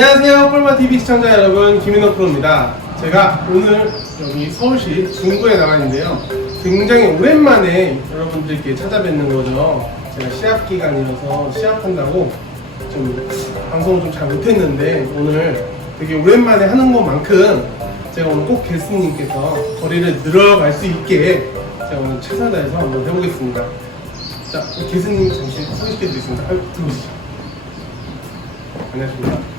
안녕하세요. 꿀마TV 시청자 여러분, 김인호 프로입니다. 제가 오늘 여기 서울시 중구에 나와 있는데요. 굉장히 오랜만에 여러분들께 찾아뵙는 거죠. 제가 시합 기간이라서 시합한다고 좀 방송을 좀 잘 못했는데 오늘 되게 오랜만에 하는 것만큼 제가 오늘 꼭 게스트님께서 거리를 늘어갈 수 있게 제가 오늘 최선을 다해서 한번 해보겠습니다. 자, 게스트님 잠시 소개시켜드리겠습니다. 아유, 들어오시죠. 안녕하십니까.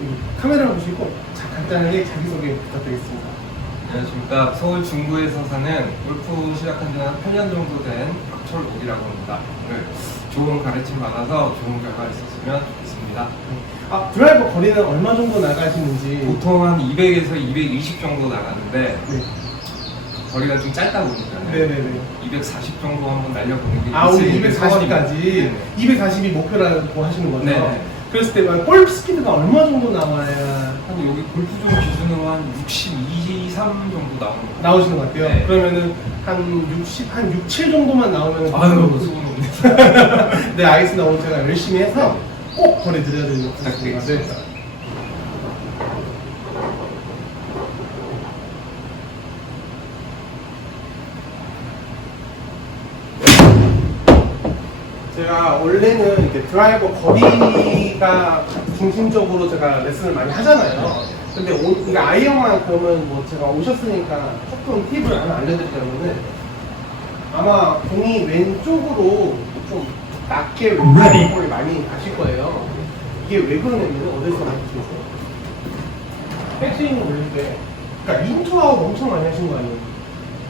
음, 카메라 보시고 자, 간단하게 자기소개 부탁드리겠습니다. 안녕하십니까. 서울 중구에서 사는 골프 시작한 지 한 8년 정도 된 박철욱이라고 합니다. 오늘 좋은 가르침 받아서 좋은 결과 있었으면 좋겠습니다. 아, 드라이버 거리는 얼마 정도 나가시는지. 보통 한 200에서 220 정도 나가는데 네. 거리가 좀 짧다 보니까 네네네. 240 정도 한번 날려보는 게 아, 오늘 있으니까 240까지. 네네. 240이 목표라고 하시는 거죠? 네. 그랬을 때 막 골프 스피드가 얼마 정도 나와야 한 여기 골프존 기준으로 한 62, 3 정도 나오는 거 나오시는 것 같아요? 네. 그러면은 한 60, 한 6, 7 정도만 나오면. 아유, 그건 없네. 네, 알겠습니다. 오늘 제가 열심히 해서 꼭 거리 드려야 되는 것 같습니다. 부탁드리겠습니다. 네. 제가 원래는 이렇게 드라이버 거리가 중심적으로 제가 레슨을 많이 하잖아요. 근데 오, 그러니까 아이언만 그러면 뭐 제가 오셨으니까 조금 팁을 하나 알려드리자면은 아마 공이 왼쪽으로 좀 낮게 왼쪽 볼이 많이 가실 거예요. 이게 왜 그러냐면 어디서 많이 보세요? 백스윙을 올릴 때, 그러니까 인투 아웃 엄청 많이 하신 거 아니에요?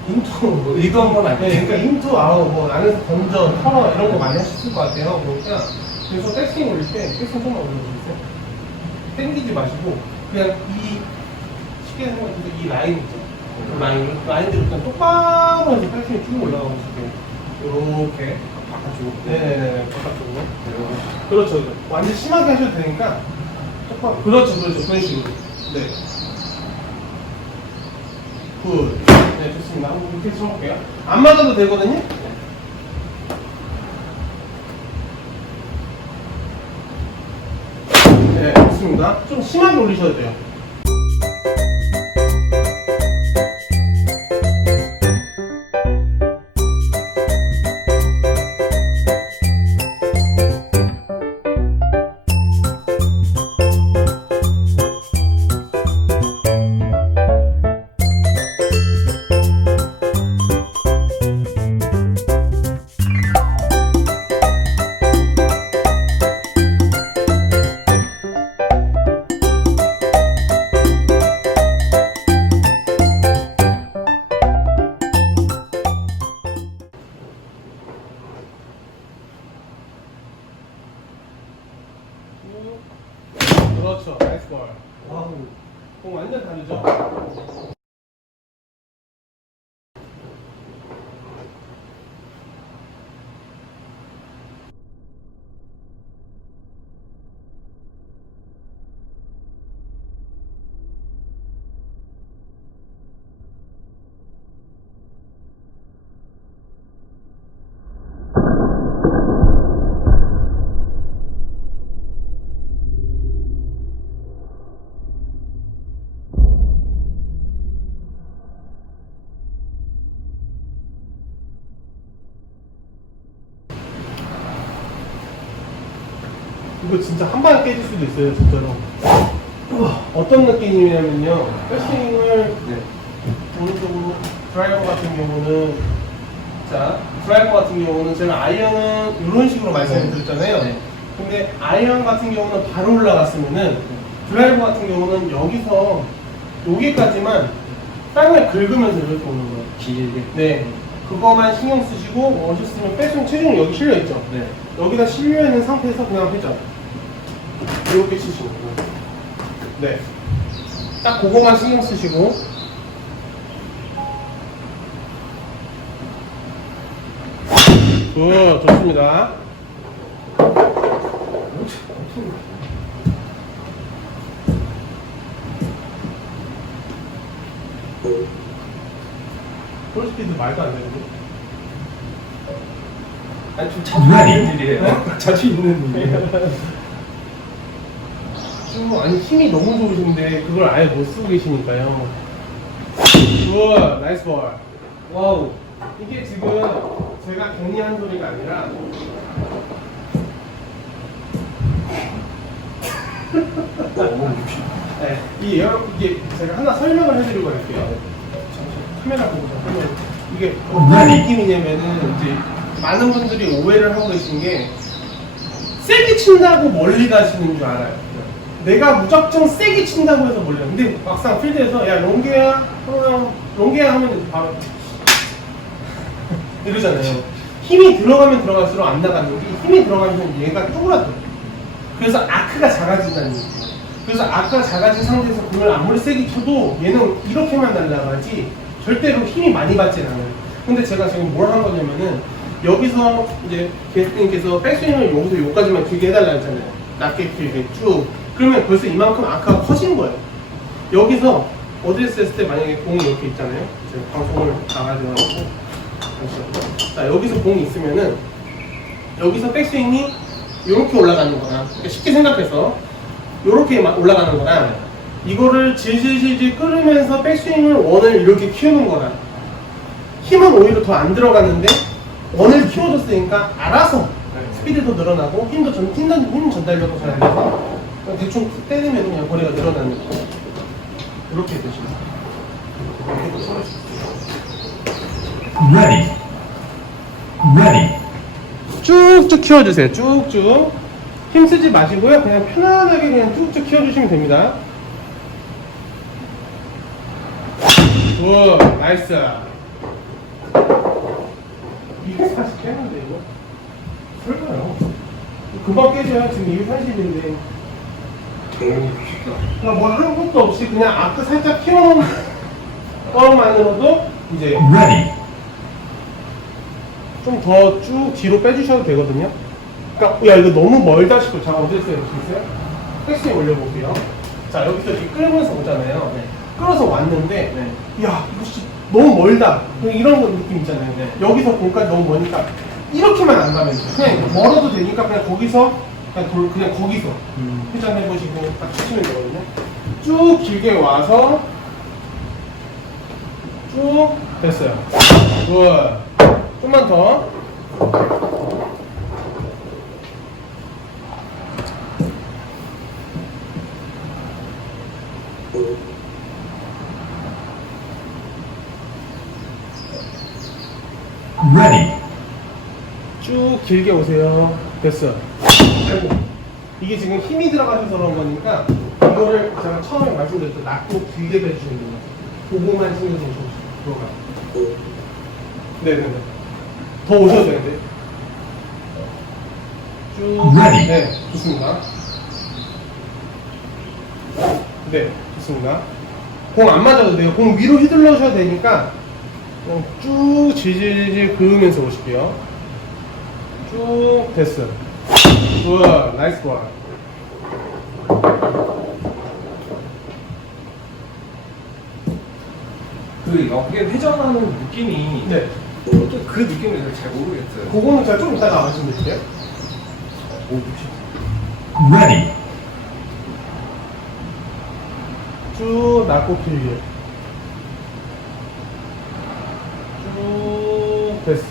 인투 뭐 이거 한번 안 네, 그러니까 인투 아웃 뭐 안에서 던져 털어 이런 거 많이 하셨을 것 같아요. 그러니까 그래서 백스윙 올릴 때 백스윙 조금만 올려주세요. 땡기지 마시고 그냥 이 쉽게 생각해서 이 라인 있죠. 그 라인 라인대로 그냥 똑바로 이제 백스윙 쭉 올라가고 싶게 이렇게 바깥쪽으로. 네네네 바깥쪽으로. 그렇죠. 완전 심하게 하셔도 되니까 똑바로. 그렇죠, 그렇죠. 그런 식으로. 네. 굿. 네, 좋습니다. 한번 이렇게 쳐볼게요. 안 맞아도 되거든요? 네, 좋습니다. 좀 심하게 올리셔도 돼요. 이거 진짜 한 방에 깨질 수도 있어요, 진짜로. 어떤 느낌이냐면요. 백스윙을 네. 오른쪽으로 드라이버 같은 경우는 자 드라이버 같은 경우는 제가 아이언은 이런 식으로 말씀을 드렸잖아요. 네. 근데 아이언 같은 경우는 바로 올라갔으면은 드라이버 같은 경우는 여기서 여기까지만 땅을 긁으면서 이렇게 오는 거예요. 길게. 네. 그거만 신경 쓰시고 오셨으면 백스윙 체중이 여기 실려 있죠. 네. 여기다 실려 있는 상태에서 그냥 회전. 이렇게 치시고. 네. 딱 그거만 신경 쓰시고. 굿, 좋습니다. 폴스피드 말도 안 되는데. 아니 좀 자주 있는 일이에요. 자주 있는 일이에요. 쭉 아니 힘이 너무 좋으신데 그걸 아예 못 쓰고 계시니까요. 우와 나이스 볼. 와우. 이게 지금 제가 괜히 한 소리가 아니라 네, 이 에어 이게 제가 하나 설명을 해드리고 할게요. 카메라 보고 좀 설명. 이게 어떤 느낌이냐면은 이제 많은 분들이 오해를 하고 계신 게 세게 친다고 멀리 가시는 줄 알아요. 내가 무작정 세게 친다고 해서 멀리 가. 근데 막상 필드에서 야 롱게야, 어, 롱게야 하면 바로 이러잖아요. 힘이 들어가면 들어갈수록 안 나가는 게 힘이 들어가면 얘가 쪼그라들어. 그래서 아크가 작아진다는 얘기예요. 그래서 아크가 작아진 상태에서 공을 아무리 세게 쳐도 얘는 이렇게만 날아가지 절대로 힘이 많이 받진 않아요. 근데 제가 지금 뭘 한 거냐면은 여기서 이제 게스트님께서 백스윙을 여기서 여기까지만 길게 해달라 했잖아요. 낮게 길게 쭉. 그러면 벌써 이만큼 아크가 커진 거예요. 여기서 어드레스 했을 때 만약에 공이 이렇게 있잖아요. 제가 방송을 나가져가지고 잠시만요. 자 여기서 공이 있으면은 여기서 백스윙이 이렇게 올라가는 거나 그러니까 쉽게 생각해서 이렇게 올라가는 거나 이거를 질질질질 끓으면서 백스윙을 원을 이렇게 키우는 거나 힘은 오히려 더 안 들어가는데 원을 키워줬으니까 알아서 네. 스피드도 늘어나고 힘도 전 힘, 전- 힘 전달력도 잘 돼서 대충 툭 때리면 그냥 거리가 늘어나는 거 이렇게 되시면 Ready. Ready. 쭉쭉 키워주세요. 쭉쭉. 힘쓰지 마시고요. 그냥 편안하게 그냥 쭉쭉 키워주시면 됩니다. 굿, 나이스. 이게 40 깨는데, 이거? 설까요? 금방 깨져요. 지금 이게 30인데. 그냥 뭐한 것도 없이 그냥 아크 살짝 키워놓은 것만으로도 이제. 좀 더 쭉 뒤로 빼주셔도 되거든요. 그러니까 야 이거 너무 멀다 싶어. 자 어디 있어요? 여기 있어요? 택시에 올려볼게요. 자 여기서 이렇게 끌면서 오잖아요. 네. 끌어서 왔는데 네. 야 이거 씨, 너무 멀다. 이런 거 느낌 있잖아요. 네. 여기서 공까지 너무 머니까 이렇게만 안 가면 돼. 그냥 멀어도 되니까 그냥 거기서 그냥 돌 그냥 거기서 음. 회전 해 보시고 딱 치시면 되거든요. 쭉 길게 와서 쭉 됐어요. 굿. 좀만 더. Ready. 쭉 길게 오세요. 됐어요. 아이고. 이게 지금 힘이 들어가셔서 그런 거니까 이거를 제가 처음에 말씀드렸죠. 낮고 길게 빼주시는 거예요. 그거만 신경 좀. 그거만. 네네네. 더 오셔도 되는데. 쭉. Ready. 네, 좋습니다. 네, 좋습니다. 공 안 맞아도 돼요. 공 위로 휘둘러셔야 되니까 그냥 쭉 질질질 그으면서 오실게요. 쭉 됐어요. 우와, 나이스 볼. 그 여기에 회전하는 느낌이 네. 또그 느낌을 잘 모르겠어요. 그거는 제가 좀 이따가 말씀드릴게요. 오, 혹시 Ready. 쭉 낮고 길게. 쭉 됐어.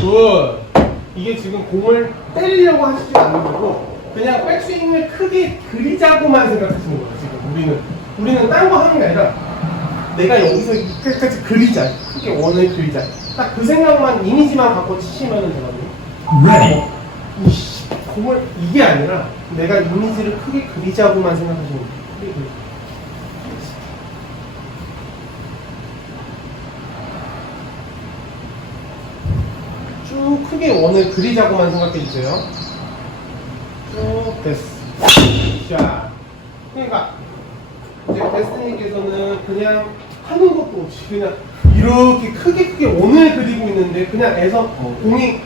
굿. 이게 지금 공을 때리려고 하시지 않는 거고 그냥 백스윙을 크게 그리자고만 생각하시는 거예요. 지금 우리는 우리는 딴 거 하는 게 아니라 내가 여기서 이때까지 그리자. 크게 원을 그리자. 딱 그 생각만 이미지만 갖고 치시면 되거든요. Ready. 이씨, 공을 이게 아니라 내가 이미지를 크게 그리자고만 생각하시는 거예요. 크게 원을 그리자고만 생각해 주세요. 쭉 됐어. 자, 그러니까 이제 베스트님께서는 그냥 하는 것도 없이 그냥 이렇게 크게 크게 원을 그리고 있는데 그냥 애서 공이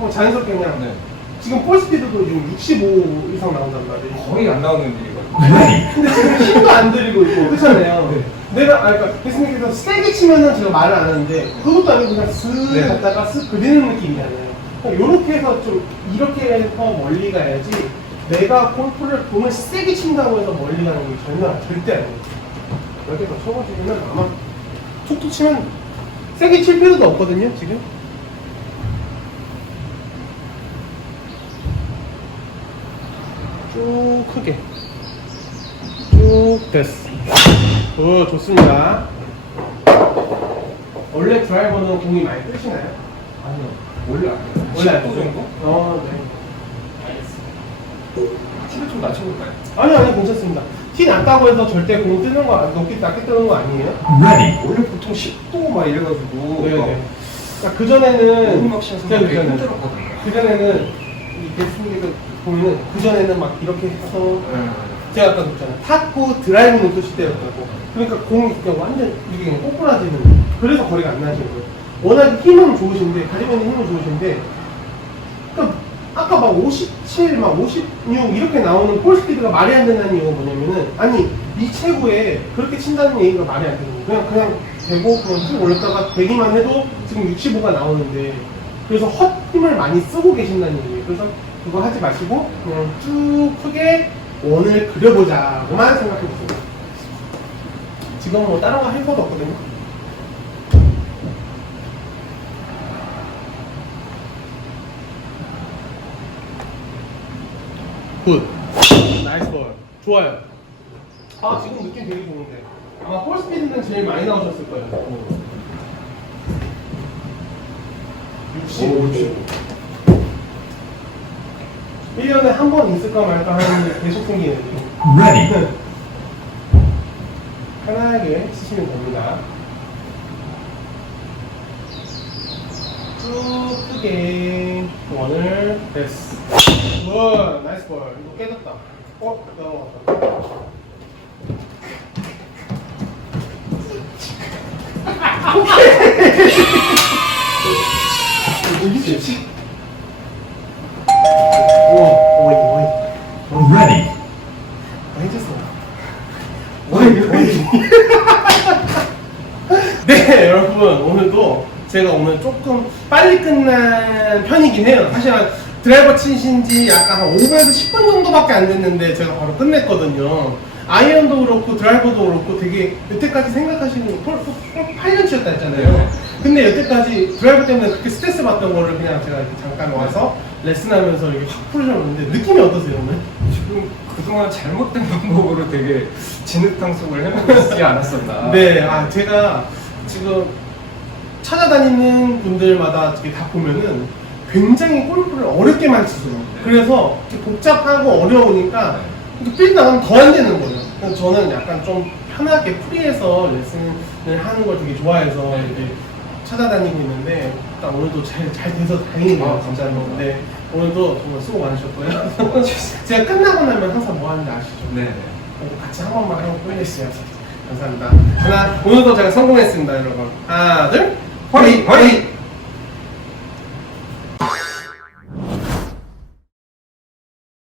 어, 자연스럽게 그냥 네. 지금 볼 스피드도 지금 65 이상 나온단 말이에요. 거의 안 나오는 일이거든요. 근데 지금 힘도 안 들이고 있고 그렇잖아요. 내가 아까 그러니까 교수님께서 세게 치면은 제가 말을 안 하는데 그것도 아니고 그냥 슥 네. 갔다가 슥 그리는 느낌이잖아요. 이렇게 해서 좀 이렇게 해서 멀리 가야지 내가 골프를 공을 세게 친다고 해서 멀리 가는 게 절대, 절대 아니에요. 이렇게 더 쳐가지고는 아마 툭툭 치면 세게 칠 필요도 없거든요, 지금. 쭉 크게. 쭉 됐어. 오, 좋습니다. 원래 드라이버는 공이 많이 뜨시나요? 아니요. 원래 안 돼요. 원래 안 10도 뜨세요? 정도? 어, 네. 티를 좀 낮춰볼까요? 아니 아니 괜찮습니다. 티 났다고 해서 절대 공 뜨는 거 높게 낮게 뜨는 거 아니에요? 원래 보통 10도 막 이래가지고 네 네. 그 전에는 너무 막 치셔서 그 되게 전에는 힘들었거든요. 그 전에는 이 베스트리그 보면은 그 전에는 막 이렇게 해서 네. 제가 아까 그랬잖아요. 탔고 드라이브 놓으실 때였다고. 그러니까 공이 그냥 완전 이게 그냥 꼬꾸라지는 거예요. 그래서 거리가 안 나시는 거예요. 워낙 힘은 좋으신데 가지고 있는 힘은 좋으신데 그러니까 아까 막 57, 막 56 이렇게 나오는 볼 스피드가 말이 안 된다는 이유가 뭐냐면은 아니 이 체구에 그렇게 친다는 얘기가 말이 안 되는 거예요. 그냥 그냥 되고 그냥 쭉 올렸다가 되기만 해도 지금 65가 나오는데 그래서 헛 힘을 많이 쓰고 계신다는 얘기예요. 그래서 그거 하지 마시고 그냥 쭉 크게 원을 그려보자고만 생각해보세요. 지금 뭐 다른 거 할 것도 없거든요. 굿. 나이스 볼. 좋아요. 아, 지금 느낌 되게 좋은데. 아마 볼 스피드는 제일 많이 나오셨을 거예요. 60. 오, 60. 1년에 한 번 있을까 말까 하는 게 계속 생기는 ready, 편하게 치시면 됩니다. 쭉 크게 원을 됐어. 굿, 나이스 볼. 이거 깨졌다. 어, 넘어갔다. 오케이. 오늘도 제가 오늘 조금 빨리 끝난 편이긴 해요. 사실 한 드라이버 치신 지 약간 한 5분에서 10분 정도밖에 안 됐는데 제가 바로 끝냈거든요. 아이언도 그렇고 드라이버도 그렇고 되게 여태까지 생각하시는 게 8년 치였다 했잖아요. 네. 근데 여태까지 드라이버 때문에 그렇게 스트레스 받던 거를 그냥 제가 이렇게 잠깐 와서 레슨하면서 이렇게 확 풀으셨는데 느낌이 어떠세요 오늘? 지금 그동안 잘못된 방법으로 되게 진흙탕 속을 해먹고 있지 않았었나. 네, 아 제가 지금 찾아다니는 분들마다 이렇게 다 보면은 굉장히 골프를 어렵게만 치세요. 그래서 이렇게 복잡하고 어려우니까 필 나가면 더 안 되는 거예요. 그래서 저는 약간 좀 편하게 프리해서 레슨을 하는 걸 되게 좋아해서 이렇게 찾아다니고 있는데 일단 오늘도 잘, 잘 돼서 다행이네요. 아. 감사합니다. 네, 오늘도 정말 수고 많으셨고요. 제가 끝나고 나면 항상 뭐 하는지 아시죠? 네. 그래도 같이 한 번만 하고 끝내시죠. 감사합니다. 하나, 오늘도 제가 성공했습니다, 여러분. 하나, 둘, 허리, 허리!